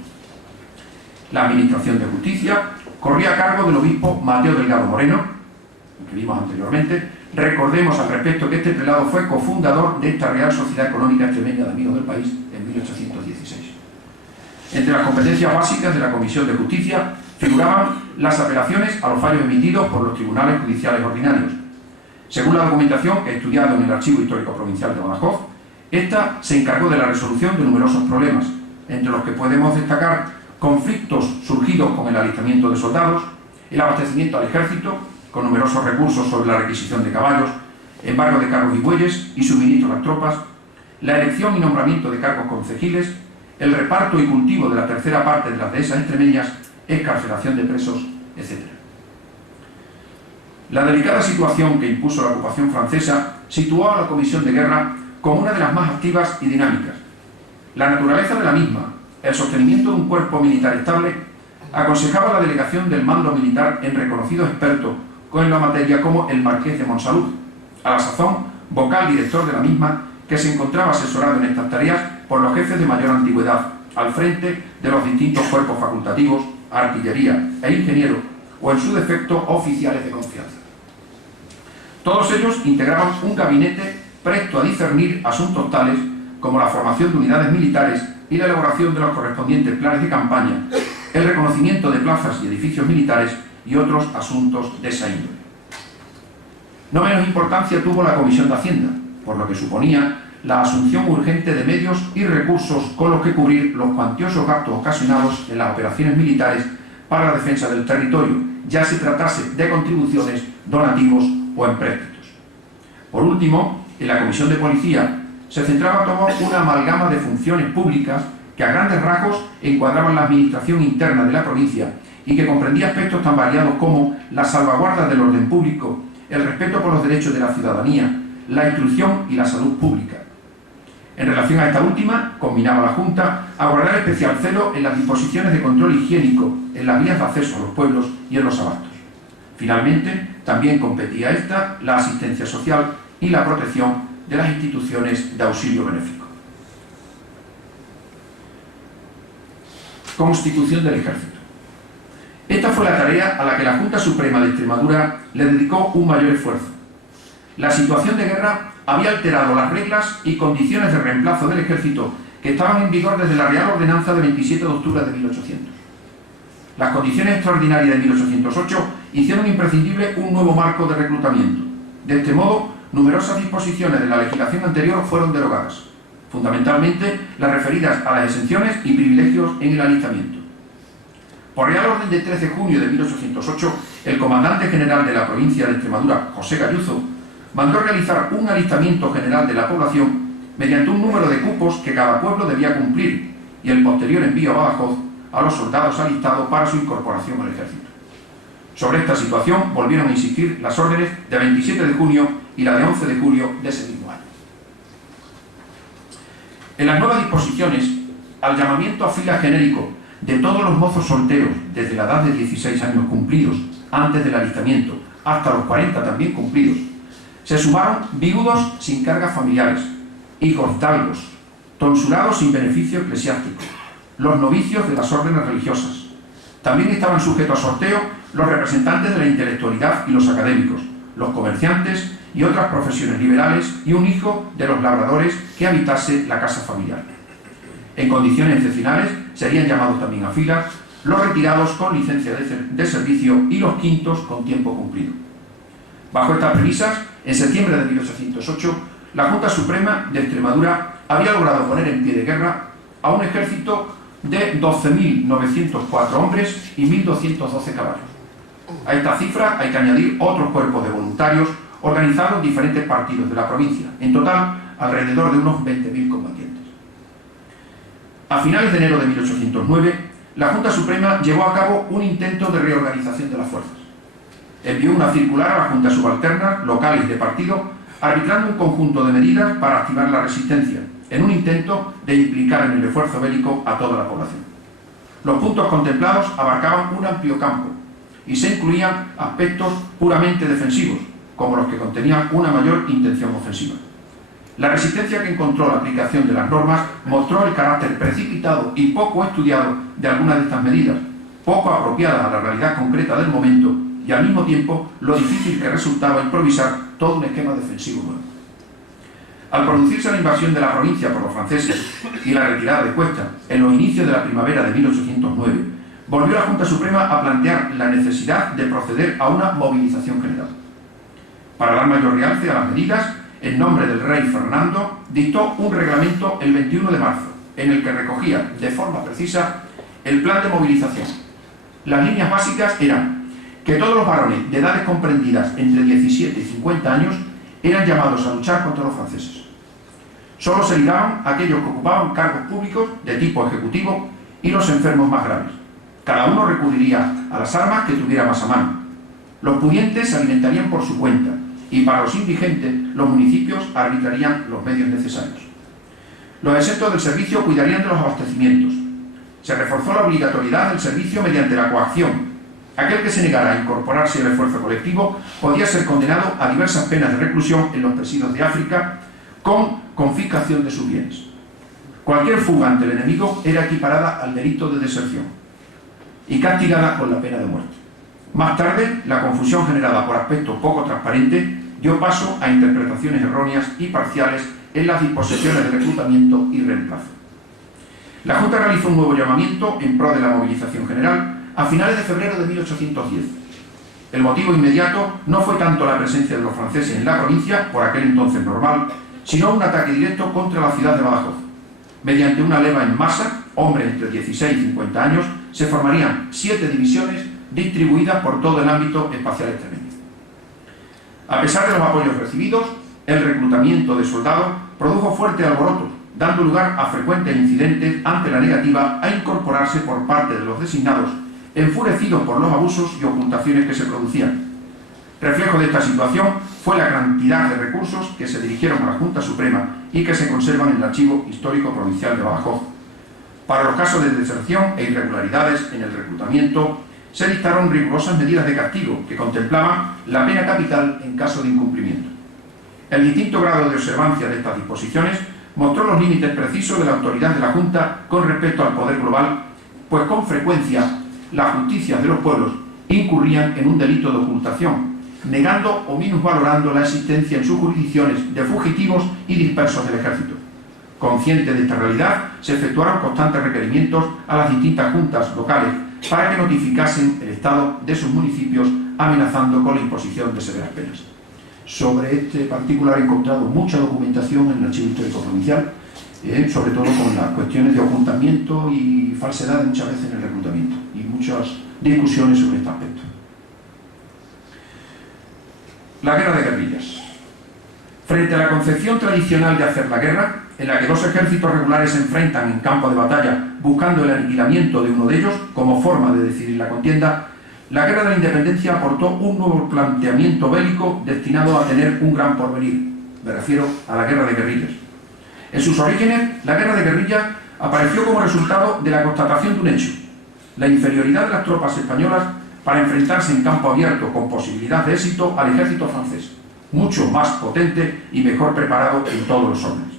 La administración de justicia corría a cargo del obispo Mateo Delgado Moreno, que vimos anteriormente. Recordemos al respecto que este prelado fue cofundador de esta Real Sociedad Económica Extremeña de Amigos del País en 1816. Entre las competencias básicas de la Comisión de Justicia figuraban las apelaciones a los fallos emitidos por los tribunales judiciales ordinarios. Según la documentación que he estudiado en el Archivo Histórico Provincial de Badajoz, esta se encargó de la resolución de numerosos problemas, entre los que podemos destacar conflictos surgidos con el alistamiento de soldados, el abastecimiento al ejército, con numerosos recursos sobre la requisición de caballos, embargo de carros y bueyes y suministro a las tropas, la elección y nombramiento de cargos concejiles, el reparto y cultivo de la tercera parte de las dehesas extremeñas, excarcelación de presos, etc. La delicada situación que impuso la ocupación francesa situó a la Comisión de Guerra como una de las más activas y dinámicas. La naturaleza de la misma, el sostenimiento de un cuerpo militar estable, aconsejaba la delegación del mando militar en reconocidos expertos en la materia como el Marqués de Monsalud, a la sazón vocal director de la misma, que se encontraba asesorado en estas tareas por los jefes de mayor antigüedad, al frente de los distintos cuerpos facultativos, artillería e ingenieros, o en su defecto oficiales de confianza. Todos ellos integraban un gabinete presto a discernir asuntos tales como la formación de unidades militares y la elaboración de los correspondientes planes de campaña, el reconocimiento de plazas y edificios militares y otros asuntos de esa índole. No menos importancia tuvo la Comisión de Hacienda, por lo que suponía la asunción urgente de medios y recursos con los que cubrir los cuantiosos gastos ocasionados en las operaciones militares para la defensa del territorio, ya se tratase de contribuciones, donativos o empréstitos. Por último, en la Comisión de Policía se centraba toda una amalgama de funciones públicas que a grandes rasgos encuadraban la administración interna de la provincia y que comprendía aspectos tan variados como la salvaguarda del orden público, el respeto por los derechos de la ciudadanía, la instrucción y la salud pública. En relación a esta última, combinaba la Junta a guardar especial celo en las disposiciones de control higiénico en las vías de acceso a los pueblos y en los abastos. Finalmente, también competía a esta la asistencia social y la protección de las instituciones de auxilio benéfico. Constitución del Ejército. Esta fue la tarea a la que la Junta Suprema de Extremadura le dedicó un mayor esfuerzo. La situación de guerra había alterado las reglas y condiciones de reemplazo del ejército que estaban en vigor desde la Real Ordenanza de 27 de octubre de 1800. Las condiciones extraordinarias de 1808 hicieron imprescindible un nuevo marco de reclutamiento. De este modo, numerosas disposiciones de la legislación anterior fueron derogadas, fundamentalmente las referidas a las exenciones y privilegios en el alistamiento. Por Real Orden de 13 de junio de 1808, el comandante general de la provincia de Extremadura, José Gayuzo, mandó realizar un alistamiento general de la población mediante un número de cupos que cada pueblo debía cumplir y el posterior envío a Badajoz a los soldados alistados para su incorporación al ejército. Sobre esta situación volvieron a insistir las órdenes de 27 de junio y la de 11 de julio de ese mismo año. En las nuevas disposiciones, al llamamiento a fila genérico de todos los mozos solteros desde la edad de 16 años cumplidos antes del alistamiento hasta los 40 también cumplidos, se sumaron viudos sin cargas familiares, hijos dalgos, tonsurados sin beneficio eclesiástico, los novicios de las órdenes religiosas. También estaban sujetos a sorteo los representantes de la intelectualidad y los académicos, los comerciantes y otras profesiones liberales y un hijo de los labradores que habitase la casa familiar. En condiciones excepcionales serían llamados también a filas los retirados con licencia de servicio y los quintos con tiempo cumplido. Bajo estas premisas, en septiembre de 1808, la Junta Suprema de Extremadura había logrado poner en pie de guerra a un ejército de 12.904 hombres y 1.212 caballos. A esta cifra hay que añadir otros cuerpos de voluntarios organizados en diferentes partidos de la provincia, en total alrededor de unos 20.000 combatientes. A finales de enero de 1809, la Junta Suprema llevó a cabo un intento de reorganización de las fuerzas. Envió una circular a las juntas subalternas, locales y de partido, arbitrando un conjunto de medidas para activar la resistencia, en un intento de implicar en el esfuerzo bélico a toda la población. Los puntos contemplados abarcaban un amplio campo y se incluían aspectos puramente defensivos, como los que contenían una mayor intención ofensiva. La resistencia que encontró la aplicación de las normas mostró el carácter precipitado y poco estudiado de algunas de estas medidas, poco apropiadas a la realidad concreta del momento y al mismo tiempo lo difícil que resultaba improvisar todo un esquema defensivo nuevo. Al producirse la invasión de la provincia por los franceses y la retirada de Cuesta en los inicios de la primavera de 1809, volvió la Junta Suprema a plantear la necesidad de proceder a una movilización general. Para dar mayor realce a las medidas, en nombre del rey Fernando, dictó un reglamento el 21 de marzo, en el que recogía de forma precisa el plan de movilización. Las líneas básicas eran que todos los varones de edades comprendidas entre 17 y 50 años eran llamados a luchar contra los franceses. Solo se libraban aquellos que ocupaban cargos públicos de tipo ejecutivo y los enfermos más graves. Cada uno recurriría a las armas que tuviera más a mano. Los pudientes se alimentarían por su cuenta y para los indigentes los municipios arbitrarían los medios necesarios. Los exentos del servicio cuidarían de los abastecimientos. Se reforzó la obligatoriedad del servicio mediante la coacción. Aquel que se negara a incorporarse al esfuerzo colectivo podía ser condenado a diversas penas de reclusión en los presidios de África con confiscación de sus bienes. Cualquier fuga ante el enemigo era equiparada al delito de deserción y castigada con la pena de muerte. Más tarde, la confusión generada por aspectos poco transparentes dio paso a interpretaciones erróneas y parciales en las disposiciones de reclutamiento y reemplazo. La Junta realizó un nuevo llamamiento en pro de la movilización general a finales de febrero de 1810. El motivo inmediato no fue tanto la presencia de los franceses en la provincia, por aquel entonces normal, sino un ataque directo contra la ciudad de Badajoz. Mediante una leva en masa, hombres entre 16 y 50 años, se formarían 7 divisiones distribuidas por todo el ámbito espacial extremeño. A pesar de los apoyos recibidos, el reclutamiento de soldados produjo fuerte alboroto, dando lugar a frecuentes incidentes ante la negativa a incorporarse por parte de los designados, enfurecidos por los abusos y ocultaciones que se producían. Reflejo de esta situación fue la cantidad de recursos que se dirigieron a la Junta Suprema y que se conservan en el Archivo Histórico Provincial de Badajoz. Para los casos de deserción e irregularidades en el reclutamiento, se dictaron rigurosas medidas de castigo que contemplaban la pena capital en caso de incumplimiento. El distinto grado de observancia de estas disposiciones mostró los límites precisos de la autoridad de la Junta con respecto al poder global, pues con frecuencia las justicias de los pueblos incurrían en un delito de ocultación, negando o minusvalorando la existencia en sus jurisdicciones de fugitivos y dispersos del ejército. Consciente de esta realidad, se efectuaron constantes requerimientos a las distintas juntas locales para que notificasen el estado de sus municipios, amenazando con la imposición de severas penas. Sobre este particular he encontrado mucha documentación en el Archivo Histórico Provincial, sobre todo con las cuestiones de ocultamiento y falsedad muchas veces en el reclutamiento, y muchas discusiones sobre este aspecto. La guerra de guerrillas. Frente a la concepción tradicional de hacer la guerra, en la que dos ejércitos regulares se enfrentan en campo de batalla buscando el aniquilamiento de uno de ellos como forma de decidir la contienda, la guerra de la independencia aportó un nuevo planteamiento bélico destinado a tener un gran porvenir. Me refiero a la guerra de guerrillas. En sus orígenes, la guerra de guerrillas apareció como resultado de la constatación de un hecho: la inferioridad de las tropas españolas para enfrentarse en campo abierto con posibilidad de éxito al ejército francés, mucho más potente y mejor preparado en todos los órdenes.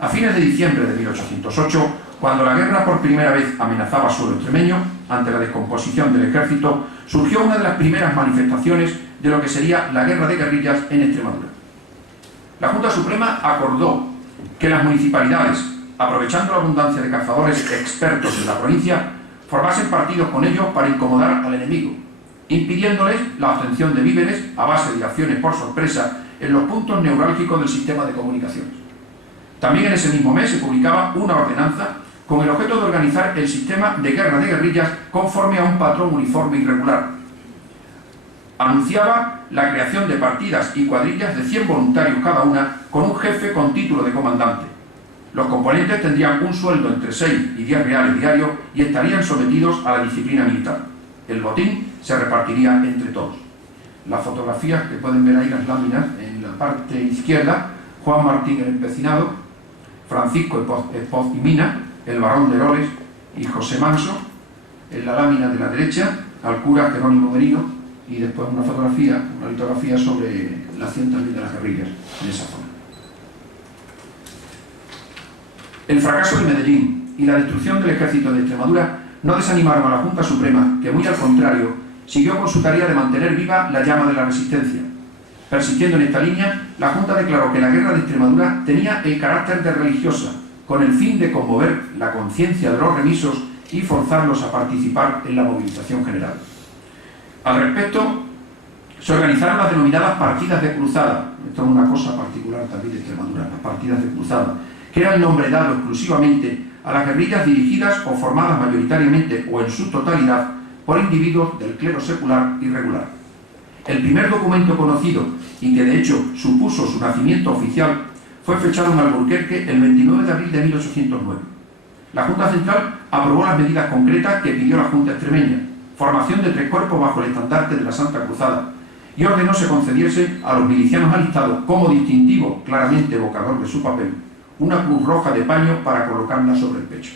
A fines de diciembre de 1808, cuando la guerra por primera vez amenazaba suelo extremeño, ante la descomposición del ejército, surgió una de las primeras manifestaciones de lo que sería la guerra de guerrillas en Extremadura. La Junta Suprema acordó que las municipalidades, aprovechando la abundancia de cazadores expertos en la provincia, formasen partidos con ellos para incomodar al enemigo, impidiéndoles la obtención de víveres a base de acciones por sorpresa en los puntos neurálgicos del sistema de comunicaciones. También en ese mismo mes se publicaba una ordenanza con el objeto de organizar el sistema de guerra de guerrillas conforme a un patrón uniforme y regular. anunciaba la creación de partidas y cuadrillas de 100 voluntarios cada una, con un jefe con título de comandante. Los componentes tendrían un sueldo entre 6 y 10 reales diarios y estarían sometidos a la disciplina militar. El botín se repartiría entre todos. Las fotografías que pueden ver ahí, las láminas, en la parte izquierda, Juan Martín el Empecinado, Francisco Espoz y Mina, el barón de Heroles y José Manso. En la lámina de la derecha, al cura Jerónimo Merino, y después una fotografía, una litografía sobre la acción también de las guerrillas en esa zona. El fracaso de Medellín y la destrucción del ejército de Extremadura no desanimaron a la Junta Suprema, que muy al contrario, siguió con su tarea de mantener viva la llama de la resistencia. Persistiendo en esta línea, la Junta declaró que la guerra de Extremadura tenía el carácter de religiosa, con el fin de conmover la conciencia de los remisos y forzarlos a participar en la movilización general. Al respecto, se organizaron las denominadas partidas de cruzada. Esto es una cosa particular también de Extremadura, las partidas de cruzada, que era el nombre dado exclusivamente a las guerrillas dirigidas o formadas mayoritariamente o en su totalidad por individuos del clero secular y regular. El primer documento conocido, y que de hecho supuso su nacimiento oficial, fue fechado en Alburquerque el 29 de abril de 1809. La Junta Central aprobó las medidas concretas que pidió la Junta Extremeña: formación de 3 cuerpos bajo el estandarte de la Santa Cruzada, y ordenó se concediese a los milicianos alistados, como distintivo claramente evocador de su papel, una cruz roja de paño para colocarla sobre el pecho.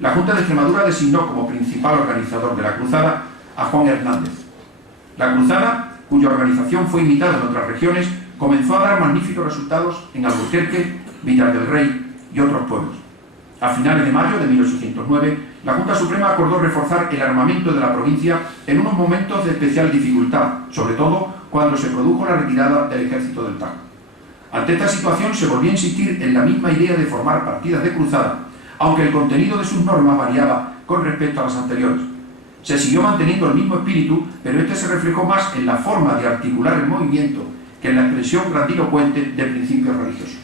La Junta de Extremadura designó como principal organizador de la cruzada a Juan Hernández. La cruzada, cuya organización fue imitada en otras regiones, comenzó a dar magníficos resultados en Alburquerque, Villar del Rey y otros pueblos. A finales de mayo de 1809, la Junta Suprema acordó reforzar el armamento de la provincia en unos momentos de especial dificultad, sobre todo cuando se produjo la retirada del ejército del Tajo. Ante esta situación se volvió a insistir en la misma idea de formar partidas de cruzada, aunque el contenido de sus normas variaba con respecto a las anteriores. Se siguió manteniendo el mismo espíritu, pero este se reflejó más en la forma de articular el movimiento que en la expresión grandilocuente de principios religiosos.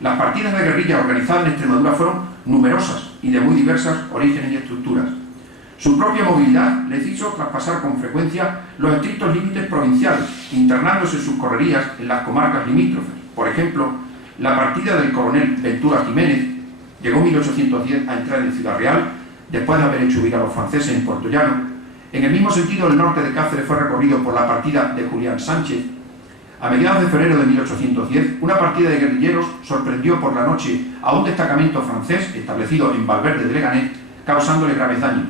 Las partidas de guerrilla organizadas en Extremadura fueron numerosas y de muy diversas orígenes y estructuras. Su propia movilidad les hizo traspasar con frecuencia los estrictos límites provinciales, internándose sus correrías en las comarcas limítrofes. Por ejemplo, la partida del coronel Ventura Jiménez llegó en 1810 a entrar en Ciudad Real, después de haber hecho huir a los franceses en Puerto Llano. En el mismo sentido, el norte de Cáceres fue recorrido por la partida de Julián Sánchez. A mediados de febrero de 1810, una partida de guerrilleros sorprendió por la noche a un destacamento francés establecido en Valverde de Leganés, causándole graves daños.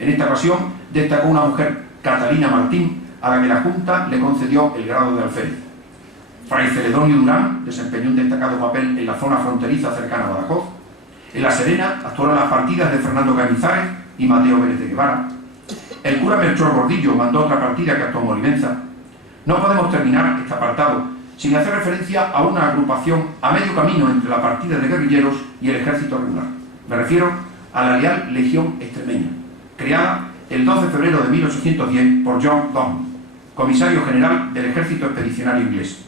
En esta ocasión destacó una mujer, Catalina Martín, a la que la Junta le concedió el grado de alférez. Fray Celedonio Durán desempeñó un destacado papel en la zona fronteriza cercana a Badajoz. En La Serena actuaron las partidas de Fernando Cañizares y Mateo Vélez de Guevara. El cura Melchor Gordillo mandó otra partida que actuó en Molivenza. No podemos terminar este apartado sin hacer referencia a una agrupación a medio camino entre la partida de guerrilleros y el ejército regular. Me refiero a la Leal Legión Extremeña, creada el 2 de febrero de 1810 por John Donne, comisario general del ejército expedicionario inglés.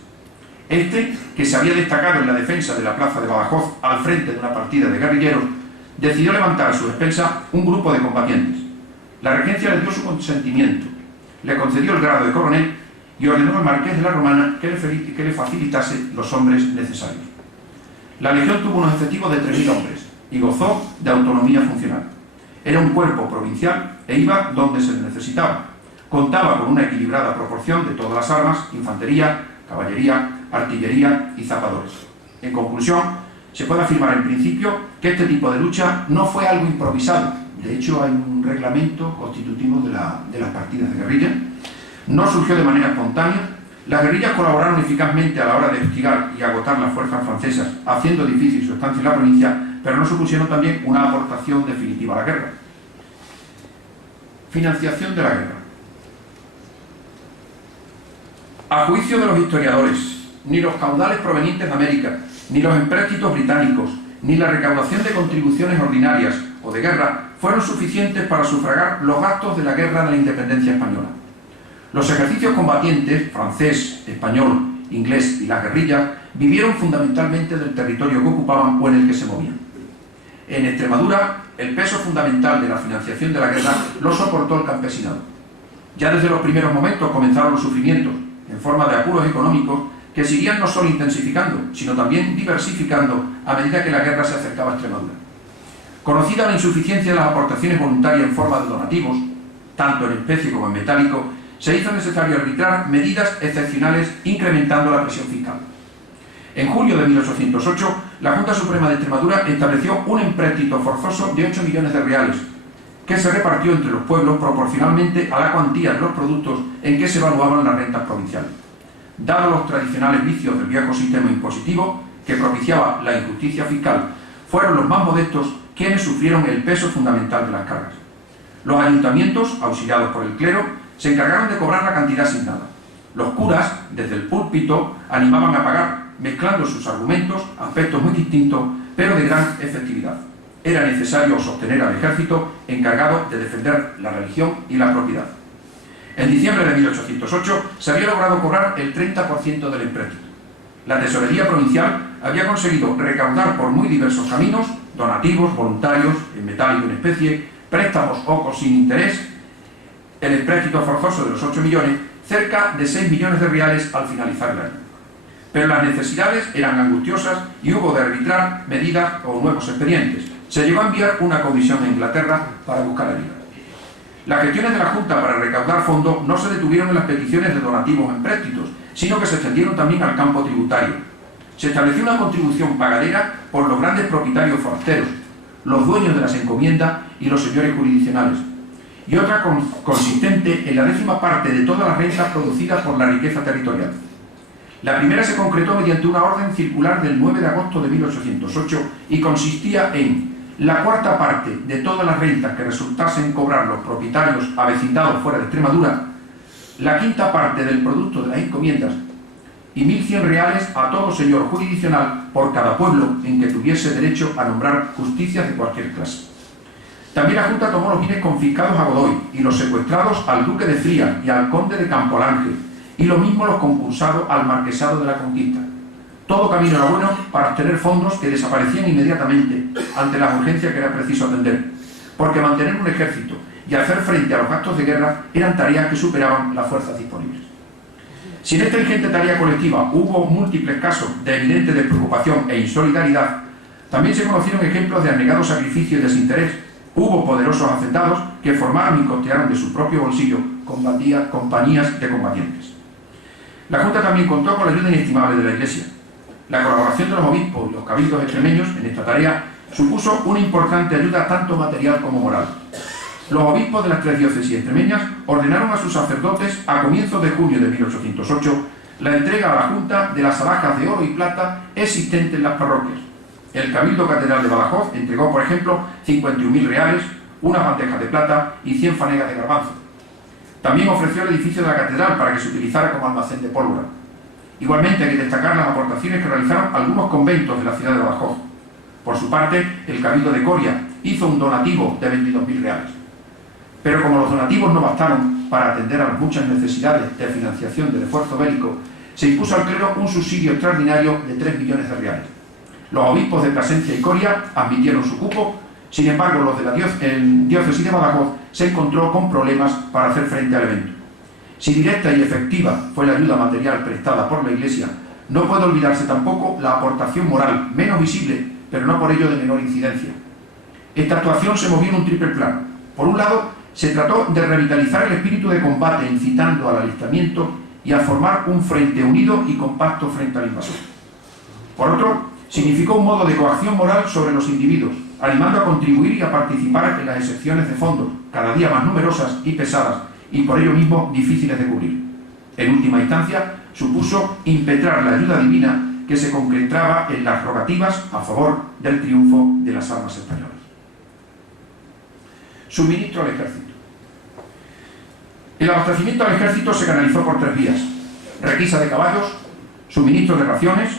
Este, que se había destacado en la defensa de la plaza de Badajoz al frente de una partida de guerrilleros, decidió levantar a su despensa un grupo de combatientes. La regencia le dio su consentimiento, le concedió el grado de coronel y ordenó al marqués de la Romana que le facilitase los hombres necesarios. La legión tuvo unos efectivos de 3.000 hombres y gozó de autonomía funcional. Era un cuerpo provincial e iba donde se le necesitaba. Contaba con una equilibrada proporción de todas las armas: infantería, caballería, artillería y zapadores. En conclusión, se puede afirmar en principio que este tipo de lucha no fue algo improvisado. De hecho, hay un reglamento constitutivo de las partidas de guerrilla. No surgió de manera espontánea. Las guerrillas colaboraron eficazmente a la hora de hostigar y agotar las fuerzas francesas, haciendo difícil su estancia en la provincia, pero no supusieron también una aportación definitiva a la guerra. Financiación de la guerra. A juicio de los historiadores, ni los caudales provenientes de América, ni los empréstitos británicos, ni la recaudación de contribuciones ordinarias o de guerra fueron suficientes para sufragar los gastos de la guerra de la independencia española. Los ejercicios combatientes, francés, español, inglés y las guerrillas, vivieron fundamentalmente del territorio que ocupaban o en el que se movían. En Extremadura, el peso fundamental de la financiación de la guerra lo soportó el campesinado. Ya desde los primeros momentos comenzaron los sufrimientos, en forma de apuros económicos, que se irían no solo intensificando, sino también diversificando a medida que la guerra se acercaba a Extremadura. Conocida la insuficiencia de las aportaciones voluntarias en forma de donativos, tanto en especie como en metálico, se hizo necesario arbitrar medidas excepcionales incrementando la presión fiscal. En julio de 1808, la Junta Suprema de Extremadura estableció un empréstito forzoso de 8 millones de reales, que se repartió entre los pueblos proporcionalmente a la cuantía de los productos en que se evaluaban las rentas provinciales. Dados los tradicionales vicios del viejo sistema impositivo, que propiciaba la injusticia fiscal, fueron los más modestos quienes sufrieron el peso fundamental de las cargas. Los ayuntamientos, auxiliados por el clero, se encargaron de cobrar la cantidad asignada. Los curas, desde el púlpito, animaban a pagar, mezclando sus argumentos, aspectos muy distintos, pero de gran efectividad. Era necesario sostener al ejército encargado de defender la religión y la propiedad. En diciembre de 1808 se había logrado cobrar el 30% del empréstito. La tesorería provincial había conseguido recaudar por muy diversos caminos, donativos, voluntarios, en metálico y en especie, préstamos o sin interés, el empréstito forzoso de los 8 millones, cerca de 6 millones de reales al finalizar el año. Pero las necesidades eran angustiosas y hubo de arbitrar medidas o nuevos expedientes. Se llegó a enviar una comisión a Inglaterra para buscar ayuda. Las gestiones de la Junta para recaudar fondos no se detuvieron en las peticiones de donativos o empréstitos, sino que se extendieron también al campo tributario. Se estableció una contribución pagadera por los grandes propietarios forasteros, los dueños de las encomiendas y los señores jurisdiccionales, y otra consistente en la 10ª parte de todas las rentas producidas por la riqueza territorial. La primera se concretó mediante una orden circular del 9 de agosto de 1808 y consistía en la 4ª parte de todas las rentas que resultasen cobrar los propietarios avecindados fuera de Extremadura, la 5ª parte del producto de las encomiendas y 1.100 reales a todo señor jurisdiccional por cada pueblo en que tuviese derecho a nombrar justicias de cualquier clase. También la Junta tomó los bienes confiscados a Godoy y los secuestrados al duque de Fría y al conde de Campolange, y lo mismo los concursados al marquesado de la Conquista. Todo camino era bueno para obtener fondos que desaparecían inmediatamente ante las urgencias que era preciso atender, porque mantener un ejército y hacer frente a los gastos de guerra eran tareas que superaban las fuerzas disponibles. Si en esta ingente tarea colectiva hubo múltiples casos de evidente despreocupación e insolidaridad, también se conocieron ejemplos de abnegado sacrificio y desinterés. Hubo poderosos hacendados que formaron y costearon de su propio bolsillo compañías de combatientes. La Junta también contó con la ayuda inestimable de la Iglesia. La colaboración de los obispos y los cabildos extremeños en esta tarea supuso una importante ayuda tanto material como moral. Los obispos de las 3 diócesis extremeñas ordenaron a sus sacerdotes a comienzos de junio de 1808 la entrega a la Junta de las alhajas de oro y plata existentes en las parroquias. El Cabildo Catedral de Badajoz entregó, por ejemplo, 51.000 reales, una bandeja de plata y 100 fanegas de garbanzo. También ofreció el edificio de la catedral para que se utilizara como almacén de pólvora. Igualmente hay que destacar las aportaciones que realizaron algunos conventos de la ciudad de Badajoz. Por su parte, el Cabildo de Coria hizo un donativo de 22.000 reales. Pero como los donativos no bastaron para atender a las muchas necesidades de financiación del esfuerzo bélico, se impuso al clero un subsidio extraordinario de 3 millones de reales. Los obispos de Plasencia y Coria admitieron su cupo. Sin embargo, los de la diócesis de Badajoz se encontró con problemas para hacer frente al evento. Si directa y efectiva fue la ayuda material prestada por la Iglesia, no puede olvidarse tampoco la aportación moral, menos visible, pero no por ello de menor incidencia. Esta actuación se movió en un triple plano. Por un lado, se trató de revitalizar el espíritu de combate, incitando al alistamiento y a formar un frente unido y compacto frente al invasor. Por otro, significó un modo de coacción moral sobre los individuos, animando a contribuir y a participar en las excepciones de fondos, cada día más numerosas y pesadas, y por ello mismo difíciles de cubrir. En última instancia, supuso impetrar la ayuda divina que se concretaba en las rogativas a favor del triunfo de las armas españolas. Suministro al ejército. El abastecimiento al ejército se canalizó por 3 vías: requisa de caballos, suministro de raciones,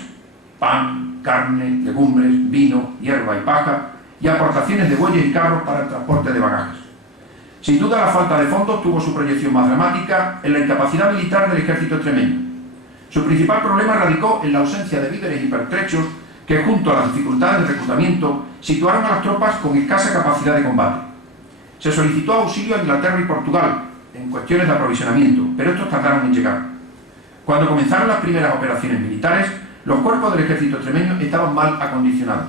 pan, carne, legumbres, vino, hierba y paja, y aportaciones de bueyes y carros para el transporte de bagajes. Sin duda, la falta de fondos tuvo su proyección más dramática en la incapacidad militar del ejército extremeño. Su principal problema radicó en la ausencia de víveres y pertrechos que, junto a las dificultades de reclutamiento, situaron a las tropas con escasa capacidad de combate. Se solicitó auxilio a Inglaterra y Portugal, en cuestiones de aprovisionamiento, pero estos tardaron en llegar. Cuando comenzaron las primeras operaciones militares, los cuerpos del ejército extremeño estaban mal acondicionados.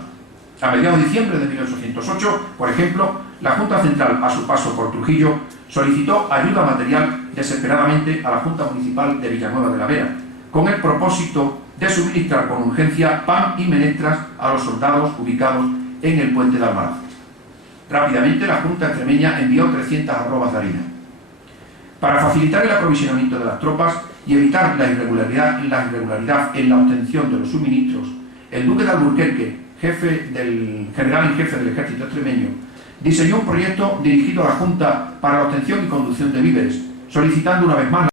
A mediados de diciembre de 1808, por ejemplo, la Junta Central, a su paso por Trujillo, solicitó ayuda material desesperadamente a la Junta Municipal de Villanueva de la Vera, con el propósito de suministrar con urgencia pan y menestras a los soldados ubicados en el puente de Almaraz. Rápidamente la Junta extremeña envió 300 arrobas de harina. Para facilitar el aprovisionamiento de las tropas y evitar la irregularidad en la obtención de los suministros, el duque de Alburquerque, general en jefe del ejército extremeño, diseñó un proyecto dirigido a la Junta para la obtención y conducción de víveres, solicitando una vez más